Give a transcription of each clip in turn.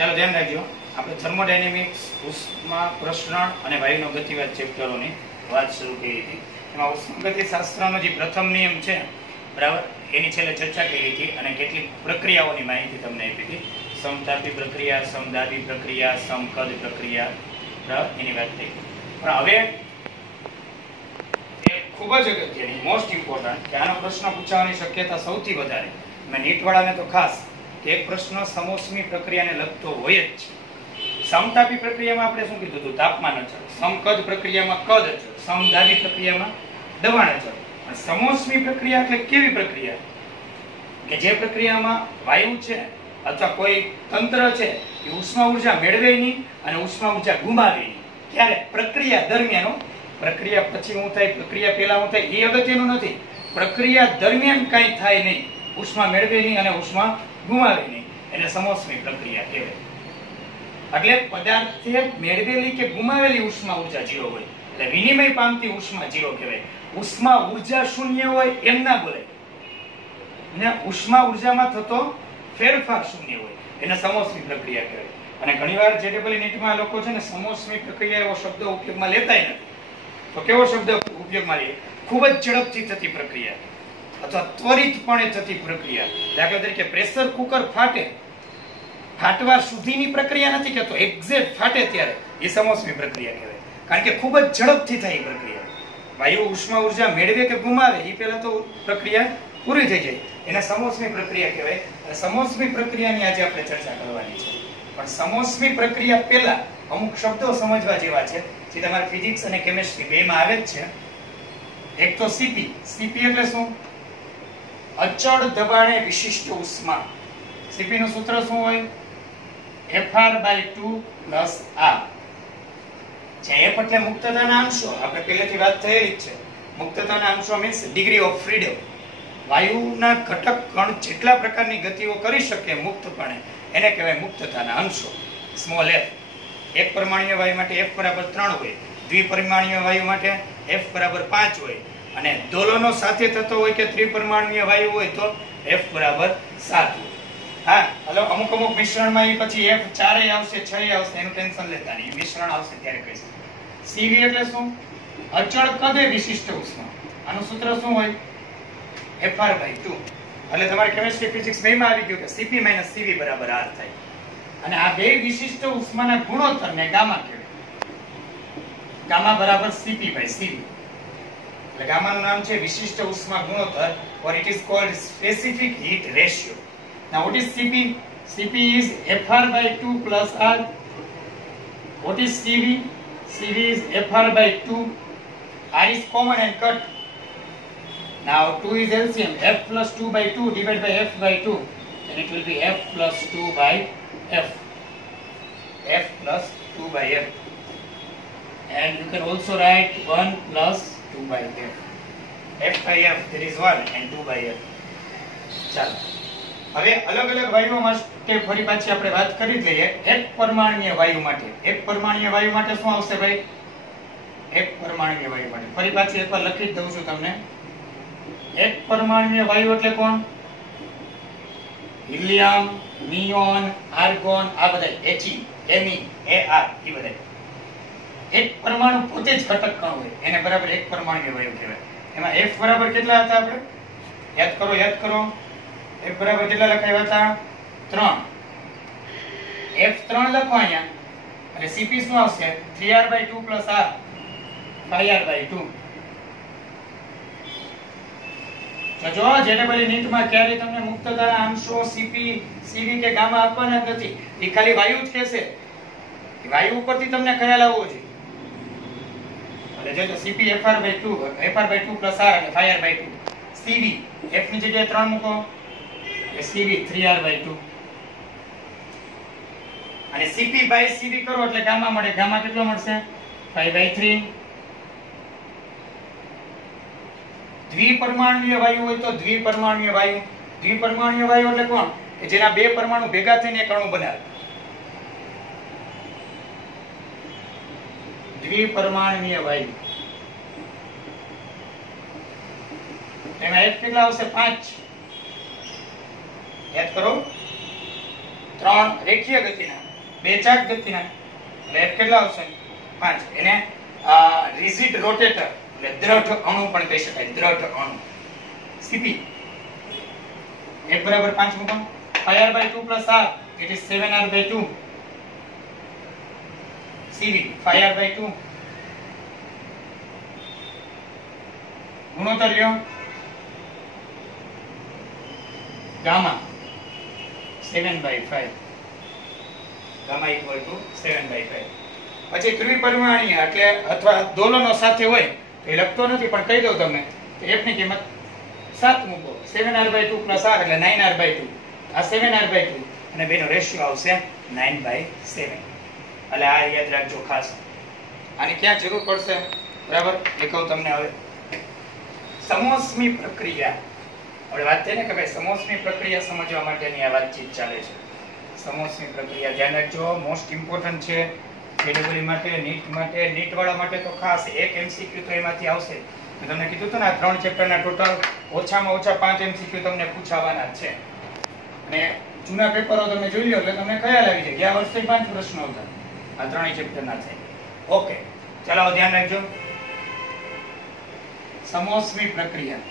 ચાલો ધ્યાન રાખજો, આપણે થર્મોડાયનેમિક્સ, ઉષ્મા પ્રસરણ અને વાયુનો ગતિવાદ ચેપ્ટરોની વાત શરૂ કરી હતી. એમાં ઉષ્માગતિશાસ્ત્રનો જે પ્રથમ નિયમ છે, બરાબર, એની છેલ્લે ચર્ચા કરી હતી અને કેટલીક પ્રક્રિયાઓની માહિતી તમને આપી હતી. સમતાપી પ્રક્રિયા, સમદાબી પ્રક્રિયા, સમકદ પ્રક્રિયા, બરાબર, એની વાત થઈ. પણ હવે એ ખૂબ જ અગત્યની, મોસ્ટ ઇમ્પોર્ટન્ટ, કે આનો પ્રશ્ન પૂછાવાની શક્યતા સૌથી વધારે, મેં નીટવાળાને તો ખાસ, કે એક પ્રશ્ન સમોષ્મી પ્રક્રિયાને લગતો હોય જ છે. સમતાપી પ્રક્રિયામાં આપણે શું કીધું હતું? તાપમાન અચળ. સમકદ પ્રક્રિયામાં કદ અચળ. સમદાબી પ્રક્રિયામાં દબાણ અચળ. અને સમોષ્મી પ્રક્રિયા એટલે કેવી પ્રક્રિયા? કે જે પ્રક્રિયામાં વાયુ છે અથવા કોઈ તંત્ર છે એ ઉષ્મા ઉર્જા મેળવે નહીં અને ઉષ્મા ઉર્જા ગુમાવે નહીં. ક્યારે? પ્રક્રિયા દરમિયાન. પ્રક્રિયા પછી હું થાય, પ્રક્રિયા પહેલા હું થાય, એ અગત્યનું નથી. પ્રક્રિયા દરમિયાન કાંઈ થાય નહીં, ઉષ્મા મેળવે નહીં અને ઉષ્મા ગુમાવે નહીં, એને સમોષ્મી પ્રક્રિયા કહેવાય. એટલે પદાર્થે મેળવેલી કે ગુમાવેલી ઉષ્મા ઉર્જા 0 હોય, એટલે વિનિમય પામતી ઉષ્મા 0 કહેવાય. ઉષ્મા ઉર્જા શૂન્ય હોય એમ ના બોલે, ને ઉષ્મા ઉર્જામાં થતો ફેરફાર શૂન્ય હોય, એને સમોષ્મી પ્રક્રિયા કહેવાય. અને ઘણીવાર જેડબલ નીટમાં લોકો છે ને સમોષ્મી પ્રક્રિયા એવો શબ્દ ઉપયોગમાં લેતાય નથી. તો કેવો શબ્દ ઉપયોગમાં લે? ખૂબ જ ઝડપથી થતી પ્રક્રિયા અથવા ત્વરિતપણે થતી પ્રક્રિયા. દાખલા તરીકે પ્રેશર કુકર ફાટે, ફાટવા સુધીની પ્રક્રિયા નથી કહેતો, એક્ઝેક્ટ ફાટે ત્યારે, એ સમોષ્મી પ્રક્રિયા કહેવાય. કારણ કે ખૂબ જ ઝડપથી થાય પ્રક્રિયા. વાયુ ઉષ્મા ઉર્જા મેળવે કે ગુમાવે એ પહેલા તો પ્રક્રિયા પૂરી થઈ જાય, એને સમોષ્મી પ્રક્રિયા કહેવાય. સમોષ્મી પ્રક્રિયાની આજે આપણે ચર્ચા કરવાની છે. પણ સમોષ્મી પ્રક્રિયા પહેલા અમુક શબ્દો સમજવા જેવા છે, જે તમારે ફિઝિક્સ અને કેમિસ્ટ્રી બેમાં આવે જ છે. એક તો સીપી. સીપી એટલે શું? અચળ દબાણે વિશિષ્ટ ઉષ્મા. સીપી નું સૂત્ર શું હોય? Fr/2 + R. જે F એટલે મુક્તતાના અંશો, આપણે પહેલેથી વાત થયેલી જ છે. મુક્તતાના અંશો મીન્સ ડિગ્રી ઓફ ફ્રીડમ. વાયુના ઘટક કણ જેટલા પ્રકારની ગતિઓ કરી શકે મુક્તપણે, એને કહેવાય મુક્તતાના અંશો, સ્મોલ f. એક પરમાણુય વાયુ માટે f = 3 હોય, દ્વિપરિમાણીય વાયુ માટે f = 5 હોય, અને દોલનો સાથે થતો હોય કે ત્રિપરિમાણીય વાયુ હોય તો f = 7 હોય. હા, હલો, અમુક મિશ્રણમાં એ પછી f 4 આવશે, 6 આવશે, એનું ટેન્શન લેતા નહીં, મિશ્રણ આવશે ત્યારે કહીશ. Cv એટલે શું? અચળ કદે વિશિષ્ટ ઉષ્મા. આનું સૂત્ર શું હોય? Fr/2. એટલે તમારે કેમિસ્ટ્રી ફિઝિક્સ બેમાં આવી ગયું કે Cp - Cv = R થાય. અને આ બે વિશિષ્ટ ઉષ્માના ગુણોત્તરને ગામા કહેવાય. Gamma = Cp/Cv. એટલે ગામાનું નામ છે વિશિષ્ટ ઉષ્મા ગુણોત્તર, or it is called specific heat ratio. Now what is Cp? Cp is Fr/2 + R. What is Cv? Cv is Fr/2. R is common and cut. Now 2 is LCM. F + 2/2 divided by F/2, and it will be F + 2/F. F + 2/F. And you can also write 1 + 2/F. F/F, there is 1 and 2/F. ચાલો, હવે અલગ અલગ વાયુઓ માટે ફરી પાછી આપણે વાત કરી લઈએ. એક પરમાણુય વાયુ માટે, એક પરમાણુય વાયુ માટે શું આવશે ભાઈ? એક પરમાણુય વાયુ માટે ફરી પાછી એકવાર લખી જ દઉં છું તમને. એક પરમાણુય વાયુ એટલે કોણ? હિલિયમ, નિયોન, આર્ગોન, આ બધા He, Me, Ar, એ બધા એક પરમાણુ પોતે જ ઘટક કણ હોય, એને બરાબર એક પરમાણુય વાયુ કહેવાય. એમાં F બરાબર કેટલા હતા? આપણે યાદ કરો. F બરાબર કેટલા લખાવ્યા હતા? 3. F3 લખો અહીંયા, એટલે Cp શું આવશે? 3R/2 + R, 5R/2. જો જેડબલ નીટમાં ક્યારે તમને મુક્તતાના અંશો Cp, Cv કે ગામા આપવાના નથી, એ ખાલી વાયુ જ કહેશે. વાયુ ઉપરથી તમને ખ્યાલ આવવો જોઈએ. એટલે જો Cp Fr/2 + R અને 5R/2. Cv F ની જગ્યાએ 3 મૂકો, એટલે Cv 3R/2. અને Cp/Cv કરો એટલે ગામા મળે. ગામા કેટલો મળશે? 5/3. દ્વિપરમાણુય વાયુ હોય તો દ્વિપરમાણુય વાયુ. દ્વિપરમાણુય વાયુ એટલે કોણ? કે જેના બે પરમાણુ ભેગા થઈને એક અણુ બનાવે. દ્વિપરમાણુય વાયુ. એમાં F કેટલા આવશે? 5. યાદ કરો. 3 રેખીય ગતિના બે ચાર્જ ગતિના એટલે F કેટલા આવશે 5 એને રિજિડ રોટેટર એટલે દ્રઢ અણુ પણ કહી શકાય દ્રઢ અણુ Cp F બરાબર 5 મૂકો 5r/2 + r it is 7r/2 Cv 5r/2 ગુણોત્તર લ્યો ગામા 7/5 ગામા = 7/5 પછી ત્રિપરિમાણીય એટલે અથવા દોલનો સાથે હોય તો એ લખતો નથી પણ કહી દઉં તમને f ની કિંમત 7 મૂકો 7r/2 + r એટલે 9r/2 આ 7r/2 અને બેનો રેશિયો આવશે 9/7 એટલે આ યાદ રાખજો ખાસ આની ક્યાં જરૂર પડશે બરાબર એ કહું તમને હવે સમોષ્મી પ્રક્રિયા હવે વાત થઈ ને કે ભાઈ સમોષ્મી પ્રક્રિયા સમજવા માટેની આ વાતચીત ચાલે છે સમોષ્મી પ્રક્રિયા ધ્યાન રાખજો મોસ્ટ ઇમ્પોર્ટન્ટ છે જેડબલ્યુ માટે નીટ વાળા માટે તો ખાસ એક એમસીક્યુ તો એમાંથી આવશે મેં તમને કીધું હતું ને આ 3 ચેપ્ટરના ટોટલ ઓછામાં ઓછા 5 એમસીક્યુ તમને પૂછાવાના છે અને જૂના પેપરો તમે જોઈ લો એટલે તમને ખ્યાલ આવી જાય ગયા વર્ષે 5 પ્રશ્નો હતા આ ત્રણેય ચેપ્ટરના છે ઓકે ચાલો ધ્યાન રાખજો સમોષ્મી પ્રક્રિયા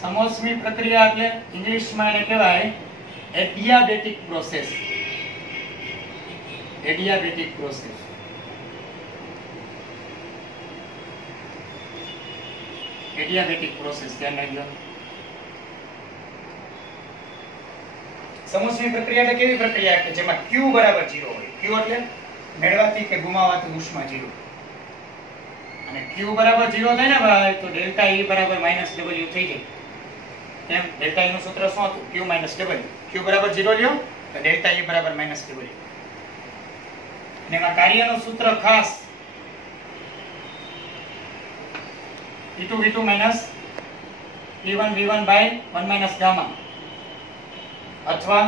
સમોષ્મી પ્રક્રિયા એટલે ઇંગ્લિશમાં એને કહેવાય adiabatic process adiabatic process adiabatic process ધ્યાન રાખજો સમોષ્મી પ્રક્રિયા એટલે કેવી પ્રક્રિયા કે જેમાં Q બરાબર 0 હોય Q એટલે મેળવાતી કે ગુમાવાતી ઉષ્મા 0 અને Q બરાબર 0 થાય ને ભાઈ તો ડેલ્ટા E બરાબર -W થઈ જાય કેમ ડેલ્ટા E નું સૂત્ર શું હતું Q - W Q બરાબર 0 લ્યો તો ડેલ્ટા E બરાબર -W અને એમાં કાર્યનું સૂત્ર ખાસ E2 V2 P1 V1 by 1 - gamma અથવા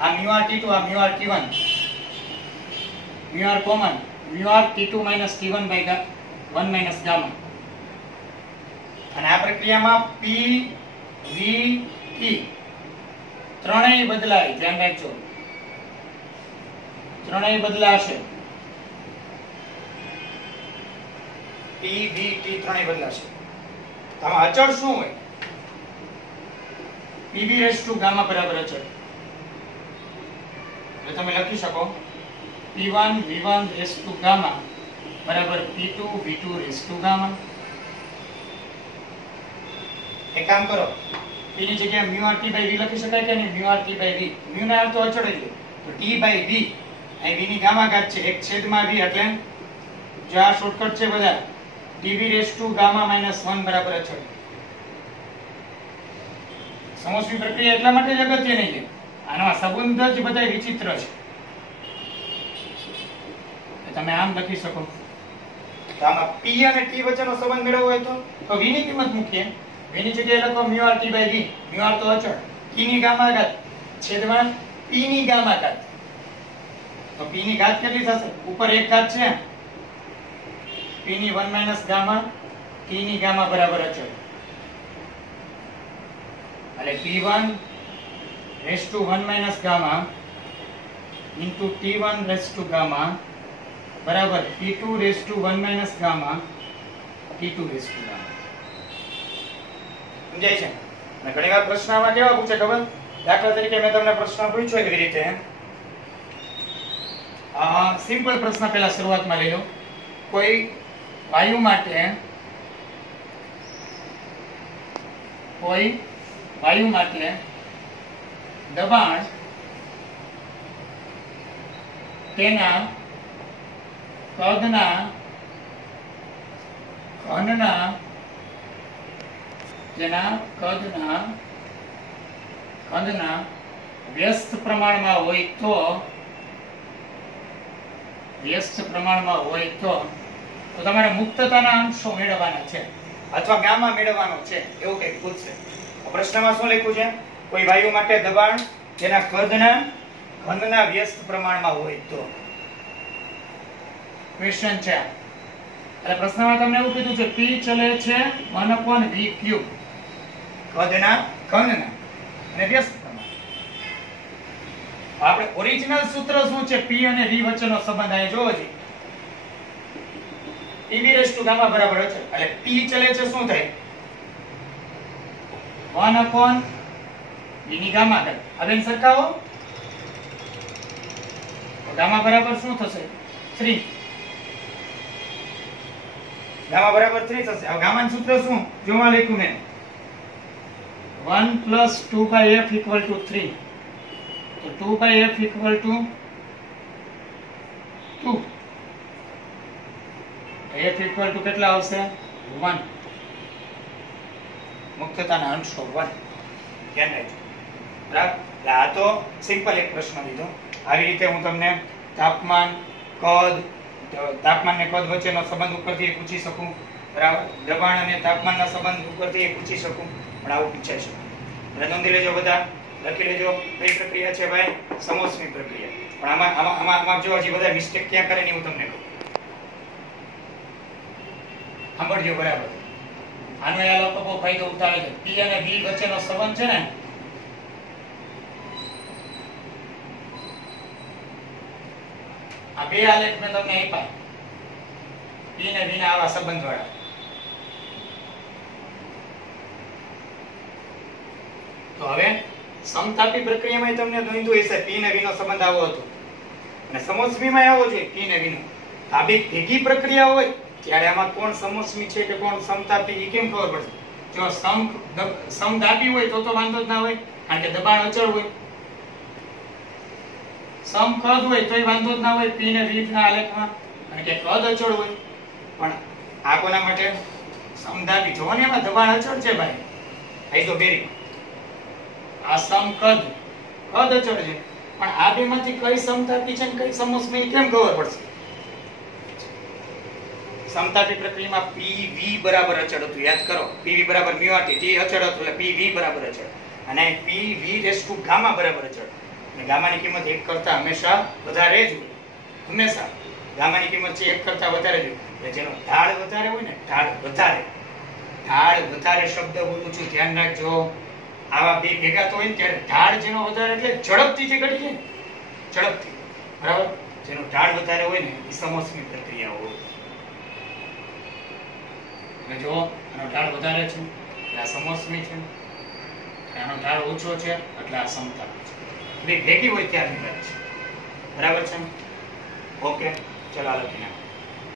આ μr T2 આ μr T1 μr common μr T2 - T1 by 1 - gamma અને આ પ્રક્રિયામાં P V T ત્રણેય બદલાય ધ્યાન રાખજો ત્રણેય બદલાશે P V T ત્રણેય બદલાશે આમાં અચળ શું હોય Pb ગામા બરાબર અચળ એટલે તમે લખી શકો P1 V1 ગામા બરાબર P2 V2 ગામા એક કામ કરો P ની જગ્યાએ μr/T/v લખી શકાય કે નહીં μr/T/v μ નો અર્થ તો અચળ જ હોય તો T/v અહીં v ની ગામા ઘાત છે 1/v એટલે જો આ શોર્ટકટ છે બધા Tv ગામા -1 બરાબર અચળ સમોષ્મી પ્રક્રિયા એટલા માટે જ અગત્યની છે આનો સંબંધ જ બધા વિચિત્ર છે તમે આમ લખી શકો તો આમાં P અને T વચ્ચેનો સંબંધ મેળવવો હોય તો v ની કિંમત મૂકીએ v ની જગ્યાએ લખો μr/T/v μr તો અચળ T ની ગામા ઘાત છેદમાં P ની ગામા ઘાત તો P ની ઘાત કેટલી થશે ઉપર એક ઘાત છે P ની 1 - ગામા T ની ગામા બરાબર અચળ એટલે P1 1 - gamma into T1 gamma બરાબર P2 1 - ગામા T2 ગામા સમજાય છે અને ઘણીવાર પ્રશ્નમાં કેવા પૂછે ખબર દાખલા તરીકે મેં તમને પ્રશ્ન પૂછ્યો એવી રીતે સિમ્પલ પ્રશ્ન પહેલા શરૂઆતમાં લઈ લો કોઈ વાયુ માટે દબાણ તેના કદના વ્યસ્ત પ્રમાણમાં હોય તો તમારે મુક્તતાના અંશો મેળવવાના છે અથવા ગામા મેળવવાનો છે એવું કંઈક પૂછશે પ્રશ્નમાં શું લખ્યું છે કોઈ વાયુ માટે દબાણ તેના ઘનના વ્યસ્ત પ્રમાણમાં હોય તો ક્વેશ્ચન છે એટલે પ્રશ્નમાં તમને એવું કીધું છે P ચલે છે 1/v³ ઘનના અને વ્યસ્ત પ્રમાણ આપણે ઓરિજિનલ સૂત્ર શું છે? p અને v વચ્ચેનો સંબંધ અહીં જોવો છે. pv રેઝ ટુ ગામા બરાબર અચળ. એટલે p ચલે છે શું થાય? 1 upon v ની ગામા થાય. હવે સરખાવો તો ગામા બરાબર શું થશે? 3. ગામા બરાબર 3 થશે. હવે ગામાનું સૂત્ર શું? જોવા લખ્યું મેં 1 plus 2 by f equal to 3. તો 2 by f equal to 2. f equal to કેટલા આવશે? 1. મુક્તતાના અંશો 1. ધ્યાન રાખજો. બરાબર? એટલે આ તો સિમ્પલ એક પ્રશ્ન લીધો. આવી રીતે હું તમને તાપમાન, કદ, તાપમાન ને કદ વચ્ચેનો સંબંધ ઉપરથી પૂછી શકું. બરાબર? દબાણ અને તાપમાનના સંબંધ ઉપરથી પૂછી શકું. પણ આવું પૂછાય છે. એટલે નોંધી લેજો, બધા લખી લેજો. કઈ પ્રક્રિયા છે ભાઈ? સમોષ્મી પ્રક્રિયા. પણ આમાં જો હજી બધા મિસ્ટેક ક્યાં કરે ને હું તમને કહું. સાંભળજો બરાબર. આનો આ લોકો બહુ ફાયદો ઉઠાવે છે. p અને v વચ્ચેનો સંબંધ છે ને, આ બે આલેખ મેં તમને આપ્યા. p અને v ના આવા સંબંધ વાળા. તો હવે સમતાપી પ્રક્રિયામાં તમને નોંધ્યું હશે p અને v નો સંબંધ આવો હતો, અને સમોષ્મીમાં આવો છે p અને v નો. આ બે ભેગી પ્રક્રિયા હોય ત્યારે આમાં કોણ સમોષ્મી છે કે કોણ સમતાપી એ કેમ ખબર પડશે? જો સમતાપી હોય તો વાંધો જ ના હોય, કારણ કે દબાણ અચળ હોય. સમકદ હોય તોય વાંધો જ ના હોય p અને v ના આલેખમાં, કારણ કે કદ અચળ હોય. પણ આ કોના માટે? સમતાપી. જો ને એમાં દબાણ અચળ છે ભાઈ. આઈસોબેરિક. આ સમકદ, કદ અચળ છે. પણ આ બેમાંથી કઈ સમતાપી છે ને કઈ સમોષ્મી કેમ ખબર પડશે? સમતાપી પ્રક્રિયામાં PV બરાબર અચળ હતું. યાદ કરો, PV બરાબર μ t, t અચળ હતું એટલે PV બરાબર અચળ. અને PV રેઝ ટુ ગામા બરાબર અચળ. અને ગામાની કિંમત 1 કરતા હંમેશા વધારે જ હોય. હંમેશા ગામાની કિંમત છે 1 કરતા વધારે જ હોય. એટલે જેનો ઢાળ વધારે હોય ને, ઢાળ વધારે શબ્દ બોલું છું, ધ્યાન રાખજો. આવા બે ભેગા તો હોય ને ત્યારે ઢાળ જેનો વધારે એટલે ઝડપથી જે ઘટી જાય ને, ઝડપથી. બરાબર? જેનો ઢાળ વધારે હોય ને એ સમોષ્મી પ્રક્રિયા હોય. જો આનો ઢાળ વધારે છે એટલે આ સમોષ્મી છે, આનો ઢાળ ઓછો છે એટલે આ સમતાપી છે. બે ભેગી હોય ત્યારની વાત છે. બરાબર છે? ઓકે, ચલો લખી નાખો.